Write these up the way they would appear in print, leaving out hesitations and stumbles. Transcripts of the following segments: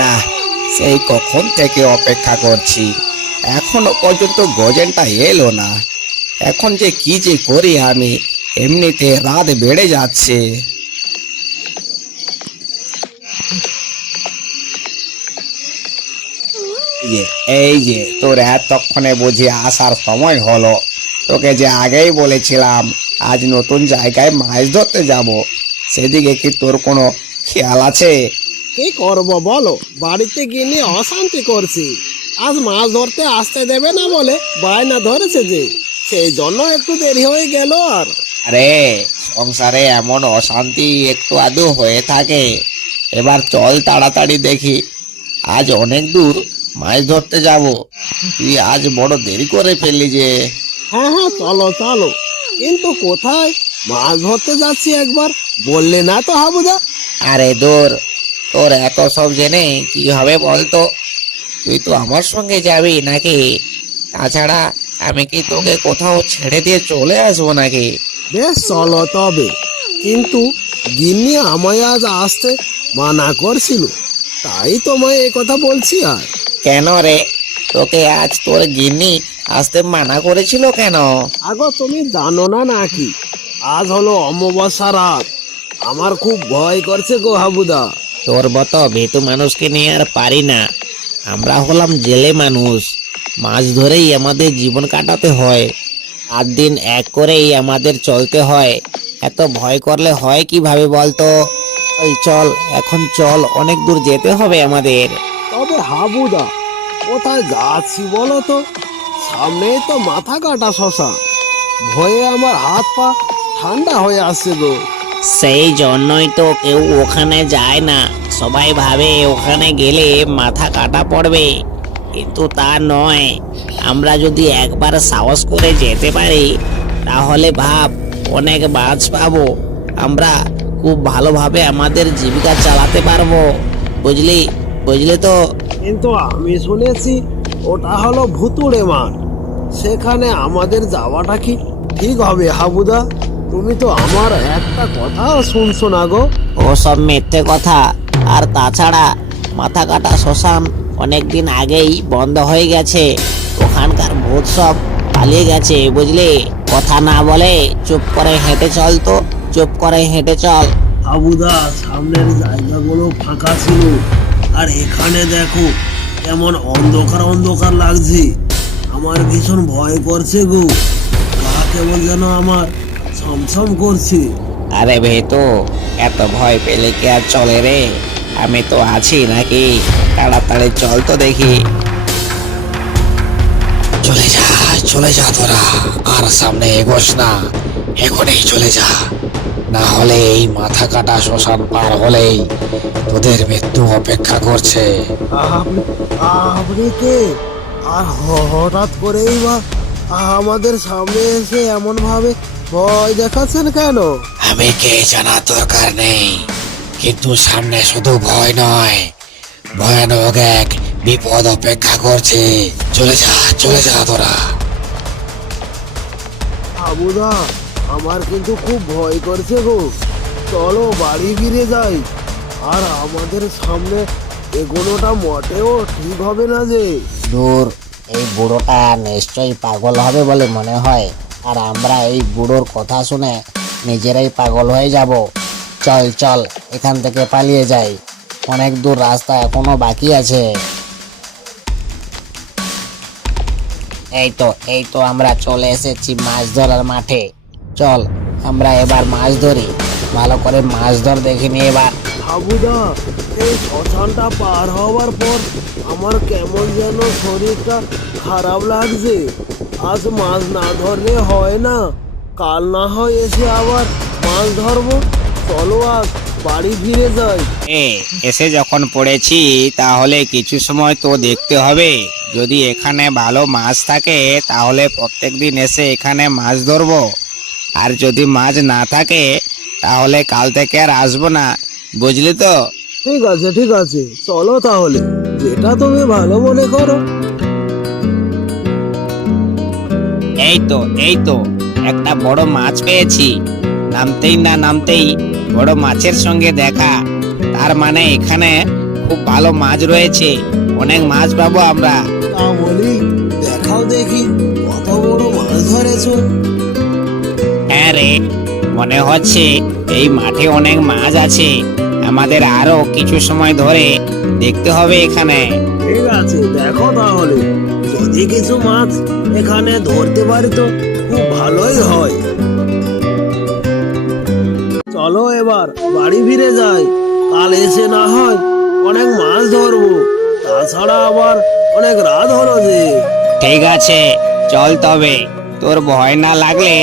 না, সেই কখন থেকে অপেক্ষা করছি, এখনো পর্যন্ত গজেনটা এলো না। এখন যে কি যে করি আমি, এমনিতে রাত বেড়ে যাচ্ছে। এই যে তোর এতক্ষণে বুঝি আসার সময় হলো। তোকে যে আগেই বলেছিলাম আজ নতুন জায়গায় মাছ ধরতে যাব, সেদিকে কি তোর কোনো খেয়াল আছে? কি করব বলো, বাড়িতে গিয়ে অশান্তি করছি। আজ মাছ ধরতে আসতে দেবে না বলে বায়না ধরেছে যে, সেই জন্য একটু দেরি হয়ে গেল। আর আরে, সংসারে এমন অশান্তি একটু আধটু হয়ে থাকে। এবার চল তাড়াতাড়ি দেখি, আজ অনেক দূর মাছ ধরতে যাব। তুই আজ বড় দেরি করে ফেললি যে। হ্যাঁ হ্যাঁ, চলো চলো, কিন্তু কোথায় মাছ ধরতে যাচ্ছি একবার বললে না তো হাবুদা? আরে দূর, তোর এত সব জেনে কি হবে বলতো? তুই তো আমার সঙ্গে যাবি নাকি? তাছাড়া আমি কি তোকে কোথাও ছেড়ে দিয়ে চলে আসবো নাকি? বেশ চলো তবে, কিন্তু গিন্নি আমায় আজ আসতে মানা করছিল, তাই তোমায় এ কথা বলছি। আর কেন রে, তোকে আজ তোর গিন্নি আসতে মানা করেছিল কেন? আগো তুমি জানো না নাকি, আজ হলো অমাবস্যা রাত। আমার খুব ভয় করছে গো হাবুদা। তোর মতো ভীতু মানুষকে নিয়ে আর পারি না। আমরা হলাম জেলে মানুষ, মাছ ধরেই আমাদের জীবন কাটাতে হয়। 8 দিন এক করেই আমাদের চলতে হয়। এত ভয় করলে হয় কিভাবে বলতো? চল চল, এখন চল, অনেক দূর যেতে হবে আমাদের। তবে হাবুদা, কোথায় যাচ্ছি বলো তো? সামনেই তো মাথা কাটা শশা, ভয়ে আমার হাত পা ঠান্ডা হয়ে আসছে গো। সেই জন্যই তো কেউ ওখানে যায় না। সবাই ভাবে ওখানে গেলে মাথা কাটা পড়বে, কিন্তু তা নয়। আমরা যদি একবার সাহস করে যেতে পারি, তাহলে ভাব, অনেক মাছ পাবো। আমরা খুব ভালোভাবে আমাদের জীবিকা চালাতে পারবো। বুঝলি, বুঝলি তো? কিন্তু আমি শুনেছি ওটা হলো ভুতুড়ে মাঠ, সেখানে আমাদের যাওয়াটা কি ঠিক হবে হাবুদা? তুমি তো আমার একটা কথাও শুনছো না গো। ও সব মিথ্যে কথা। আর তাছাড়া মাথা কাটা শ্মশান অনেকদিন আগেই বন্ধ হয়ে গেছে। ওখানকার ভূত সব পালিয়ে গেছে, বুঝলি? কথা না বলে চুপ করে হেঁটে চল তো, চুপ করে হেঁটে চল। হাবুদা, সামনের জায়গাগুলো ফাঁকা ছিল, আর এখানে দেখো কেমন অন্ধকার অন্ধকার লাগছে। আমার ভীষণ ভয় করছে গো, গা কেমন যেন আমার ছমছম করছে। আরে ভেতু, এত ভয় পেলে কি আর চলে রে? আমি তো আছি নাকি? তাড়াতাড়ি চল তো দেখি। চলে যা, চলে যা তোরা, আর সামনে এগোস না। এখনই চলে যা, না হলে এই মাথা কাটা শ্মশান পার হলেই তোদের মৃত্যু অপেক্ষা করছে। আপনি আপনি কে? আর হঠাৎ করেই বা আমাদের সামনে এসে এমন ভাবে ভয় দেখাচ্ছেন কেন? আমি কে জানার দরকার নেই, কিন্তু সামনে শুধু ভয় নয়, ভয়ানক এক বিপদ অপেক্ষা করছে। চলে যা, চলে যা তোরা। হাবুদা, আমার কিন্তু খুব ভয় করছে গো, চলো বাড়ি ফিরে যাই। আর আমাদের সামনে এগোনোটা মোটেও ঠিক হবে না যে। দূর, এই বুড়োটা নিশ্চয়ই পাগল হবে বলে মনে হয়, আর আমরা এই বুড়োর কথা শুনে নিজেরাই পাগল হয়ে যাব। চল চল, এখান থেকে পালিয়ে যাই, অনেক দূর রাস্তা এখনো বাকি আছে। এই তো আমরা চলে এসেছি মাছ ধরার মাঠে। চল, আমরা এবার মাছ ধরি। ভালো করে মাছ ধর দেখিনি এবার। হাবুদা, এই শ্মশানটা পার হওয়ার পর আমার কেমন যেন শরীরটা খারাপ লাগছে। আজ মাছ না ধরলে হয় না, কাল না হয় এসে আবার মাছ ধরবো। চলো আজ বাড়ি ফিরে যাই। এসে যখন পড়েছি, তাহলে কিছু সময় তো দেখতে হবে। যদি এখানে ভালো মাছ থাকে, তাহলে প্রত্যেকদিন এসে এখানে মাছ ধরবো। আর যদি মাছ না থাকে, তাহলে কাল থেকে আর আসবো না, বুঝলি তো? ঠিক আছে ঠিক আছে, চলো তাহলে, যেটা তুমি ভালো মনে করো। এই তো একটা বড় মাছ পেয়েছি। নামতেই বড় মাছের সঙ্গে দেখা। তার মানে এখানে খুব ভালো মাছ রয়েছে, অনেক মাছ পাবো আমরা। তা বলি, দেখাও দেখি কত বড় মাছ ধরেছো। হ্যাঁ রে, মনে হচ্ছে এই মাঠে অনেক মাছ আছে। আমাদের আরো কিছু সময় ধরে দেখতে হবে এখানে। ঠিক আছে, দেখো তাহলে। যদি কিছু মাছ এখানে ধরতে পারি তো খুব ভালোই হয়। চলো এবার বাড়ি ফিরে যাই, কাল এসে না হয় অনেক মাছ ধরবো। তাছাড়া আবার অনেক রাত হলো যে। ঠিক আছে, চল তবে। তোর ভয় না লাগলে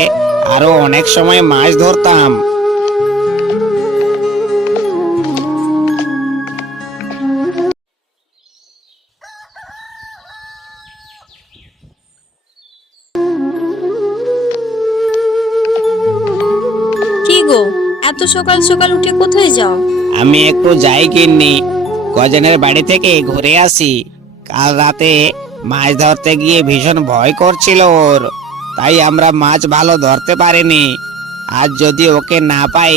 আরো অনেক সময় মাছ ধরতাম। কি গো, এত সকাল সকাল উঠে কোথায় যাও? আমি একটু যাই গিন্নি, গজনের বাড়ি থেকে ঘুরে আসি। কাল রাতে মাছ ধরতে গিয়ে ভীষণ ভয় করছিল ওর, তাই আমরা মাছ ভালো ধরতে পারিনি। আজ যদি ওকে না পাই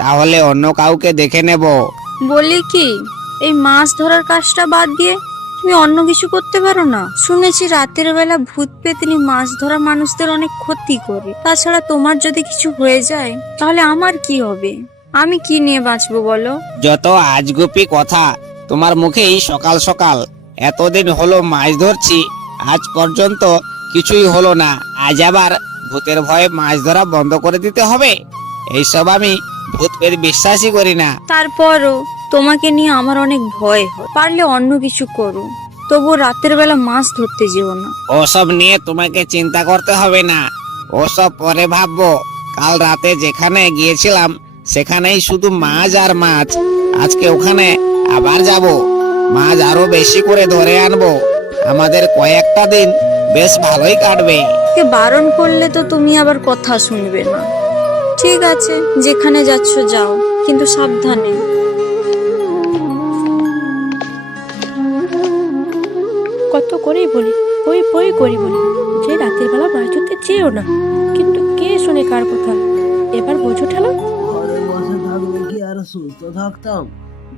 তাহলে অন্য কাউকে দেখে নেব। বলি কি, এই মাছ ধরার কাজটা বাদ দিয়ে তুমি অন্য কিছু করতে পারো না? শুনেছি রাতের বেলা ভূত পেতনি মাছ ধরা মানুষদের অনেক ক্ষতি করে। তাছাড়া তোমার যদি কিছু হয়ে যায় তাহলে আমার কি হবে? আমি কি নিয়ে বাঁচবো বলো? যত আজগুপি কথা তোমার মুখেই সকাল সকাল। এতদিন হলো মাছ ধরছি, আজ পর্যন্ত কিছুই হলো না, আজ আবার ভূতের ভয়ে মাছ ধরা বন্ধ করে দিতে হবে? এইসব আমি ভূত পেত বিশ্বাসই করি না। তারপরও তোমাকে নিয়ে আমার অনেক ভয় হয়। পারলে অন্য কিছু করো, তবু রাতের বেলা মাছ ধরতে যেও না। ওসব নিয়ে তোমাকে চিন্তা করতে হবে না, ওসব পরে ভাববো। কাল রাতে যেখানে গিয়েছিলাম সেখানেই শুধু মাছ আর মাছ। আজকে ওখানে আবার যাব, মাছ আরো বেশি করে ধরে আনবো। আমাদের কয়েকটা দিন বেশ ভালোই কাটবে। কে বারণ করলে তো তুমি আবার কথা শুনবে না। ঠিক আছে, যেখানে যাচ্ছ যাও, কিন্তু সাবধানে। কত করেই বলি, বই বই করি বলি যে রাতের বেলা মাছ ধরতে যেও না, কিন্তু কে শুনে কার কথা? এবার বোঝো ঠেলো। ঘরে বসে থাকলে কি আর সুস্থ থাকতাম?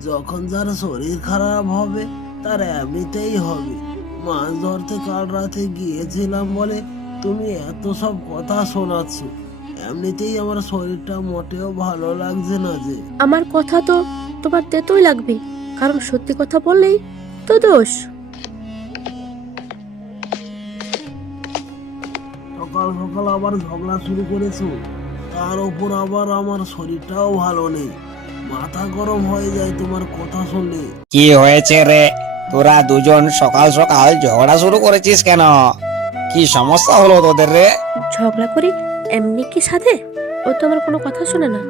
যখন যার শরীর খারাপ হবে তার এমনিতেই হবে। মাছ ধরতে কাল রাতে গিয়েছিলাম বলে তুমি এত সব কথা শোনাচ্ছ। এমনিতেই আমার শরীরটা মোটেও ভালো লাগছে না যে। আমার কথা তো তোমার তেতোই লাগবে, কারণ সত্যি কথা বললেই তো দোষ। সকাল সকাল আবার ঝগড়া শুরু করেছো, তার উপর আবার আমার শরীরটাও ভালো নেই। মাথা গরম হয়ে যায় তোমার কথা শুনলে। কি হয়েছে রে, তোরা দুজন সকাল সকাল ঝগড়া শুরু করেছিস কেন? কি সমস্যা হলো তোদের রে? ঝগড়া করি এমনি কি সাথে? ও তো আমার কোনো কথা শোনে না,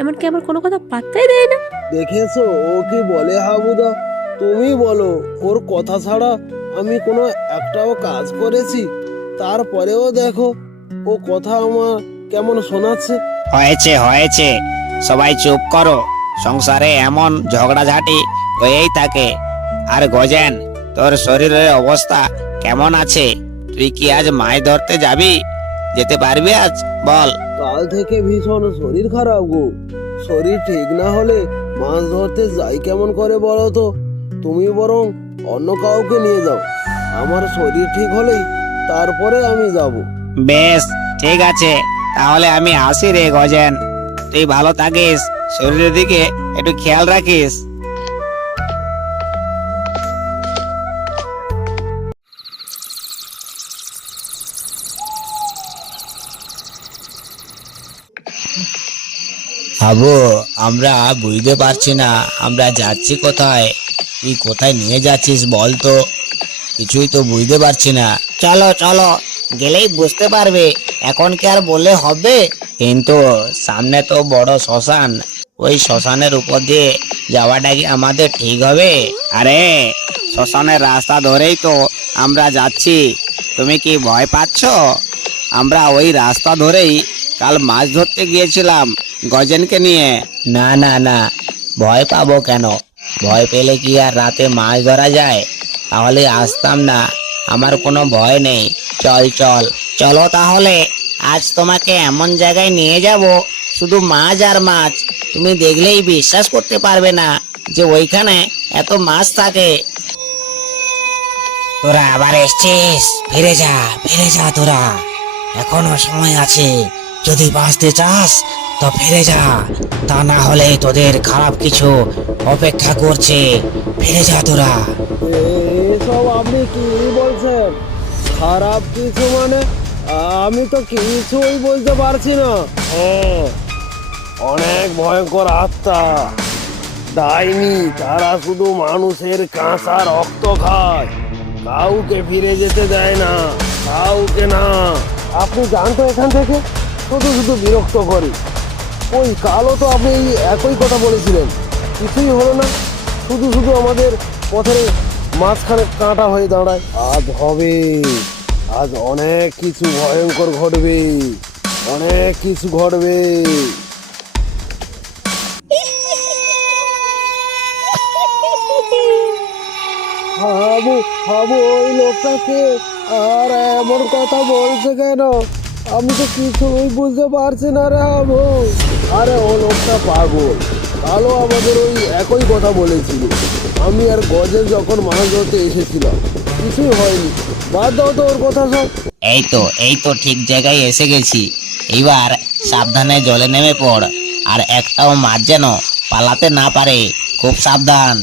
এমনকি আমার কোনো কথা পাত্তাই দেয় না। দেখেছো ও কি বলে হাবুদা? তুমি বলো, ওর কথা ছাড়া আমি কোনো একটাও কাজ করেছি? তারপরেও দেখো ও কথা আমার কেমন শোনাচ্ছে। হয়েছে হয়েছে, সবাই চুপ করো। সংসারে এমন ঝগড়াঝাটি হয়েই থাকে। আর গজেন, তোর শরীরের অবস্থা কেমন আছে? তুই কি আজ মাছ ধরতে যাবি? যেতে পারবি আজ বল? কাল থেকে ভীষণ শরীর খারাপ গো। শরীর ঠিক না হলে মাছ ধরতে যাই কেমন করে বলো তো? তুমি বরং অন্য কাউকে নিয়ে যাও, আমার শরীর ঠিক হলেই তারপরে আমি যাব। বেশ, ঠিক আছে, তাহলে আমি আসি রে গজেন। তুই ভালো থাকিস, শরীরের দিকে একটু খেয়াল রাখিস। হাবু, আমরা বুঝতে পারছি না আমরা যাচ্ছি কোথায়। তুই কোথায় নিয়ে যাচ্ছিস বল তো? কিছুই তো বুঝতে পারছি না। চলো চলো, গেলেই বুঝতে পারবে, এখন কি আর বললে হবে? কিন্তু সামনে তো বড় শ্মশান, ওই শ্মশানের উপর দিয়ে যাওয়াটা কি আমাদের ঠিক হবে? আরে, শ্মশানের রাস্তা ধরেই তো আমরা যাচ্ছি, তুমি কি ভয় পাচ্ছ? আমরা ওই রাস্তা ধরেই কাল মাছ ধরতে গিয়েছিলাম গজেনকে নিয়ে। না না না, ভয় পাবো কেন? ভয় পেলে কি আর রাতে মাছ ধরা যায়? তাহলে আসতাম না, আমার কোনো ভয় নেই। চল চল। চলো তাহলে, আজ তোমাকে এমন জায়গায় নিয়ে যাব শুধু মাছ আর মাছ। তুমি দেখলেই বিশ্বাস করতে পারবে না যে ওইখানে এত মাছ থাকে। তোরা আবার এসছিস? ফিরে যা তোরা, এখনো সময় আছে। যদি বাঁচতে চাস তো ফিরে যা, তা না হলে তোদের খারাপ কিছু অপেক্ষা করছে। ফিরে যা তোরা। এসব আপনি কি বলছেন? খারাপ কিছু মানে? আমি তো কিছুই বলতে পারছি না। হ্যাঁ, অনেক ভয়ঙ্কর আত্মা, ডাইনি, তারা শুধু মানুষের কাঁচা রক্ত খায়, কাউকে ফিরে যেতে দেয় না, কাউকে না। আপনি জানতো এখান থেকে, শুধু শুধু বিরক্ত করে। ওই কালও তো আপনি এই একই কথা বলেছিলেন, কিছুই হলো না, শুধু শুধু আমাদের পথের মাঝখানে কাঁটা হয়ে দাঁড়ায়। আজ হবে, আজ অনেক কিছু ভয়ঙ্কর ঘটবে, অনেক কিছু ঘটবে। হাবু, হাবু, ওই লোকটাকে আর এমন কথা বলছে কেন? আমি তো কিছুই বুঝতে পারছি না রে হাবু। আরে ও লোকটা পাগল, কালো আমাদের ওই একই কথা বলেছিল। আমি আর গজের যখন মাছ ধরতে এসেছিলাম, কিছুই হয়নি। বাদ দাও তো ওর কথা সব। এই তো ঠিক জায়গায় এসে গেছি। এইবার সাবধানে জলে নেমে পড়, আর একটাও মাছ যেন পালাতে না পারে। খুব সাবধান।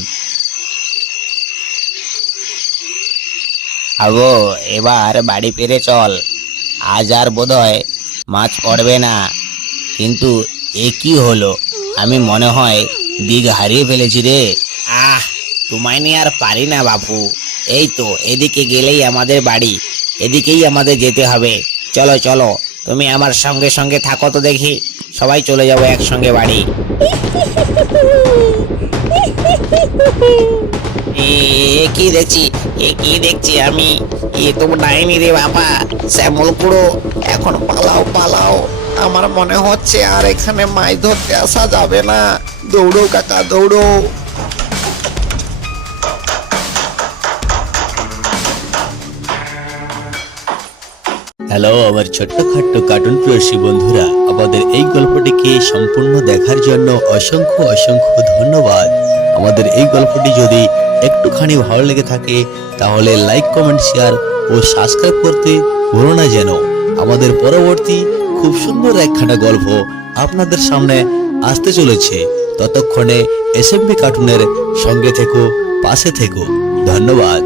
আবো, এবার বাড়ি ফিরে চল। আজ আর বোধহয় মাছ পড়বে না। কিন্তু এ কি হলো? আমি মনে হয় দিক হারিয়ে ফেলেছি রে। তোমায় নিয়ে আর পারি না বাপু। এই তো এদিকে গেলেই আমাদের বাড়ি, এদিকেই আমাদের যেতে হবে। চলো চলো, তুমি আমার সঙ্গে সঙ্গে থাকো তো দেখি, সবাই চলে যাবো একসঙ্গে বাড়ি। এ কি দেখছি আমি? এ তো ডাইনি রে বাবা, শ্যামল কুড়ো। এখন পালাও পালাও, আমার মনে হচ্ছে আর এখানে মাছ ধরতে আসা যাবে না। দৌড়ো কাকা দৌড়ো। হ্যালো আমার ছোট্টখাট্ট কার্টুন প্রিয়সী বন্ধুরা, আমাদের এই গল্পটিকে সম্পূর্ণ দেখার জন্য অসংখ্য অসংখ্য ধন্যবাদ। আমাদের এই গল্পটি যদি একটুখানি ভালো লেগে থাকে তাহলে লাইক, কমেন্ট, শেয়ার ও সাবস্ক্রাইব করতে ভুলো না যেন। আমাদের পরবর্তী খুব সুন্দর একখানা গল্প আপনাদের সামনে আসতে চলেছে। ততক্ষণে এসএমবি কার্টুনের সঙ্গে থেকো, পাশে থেকো। ধন্যবাদ।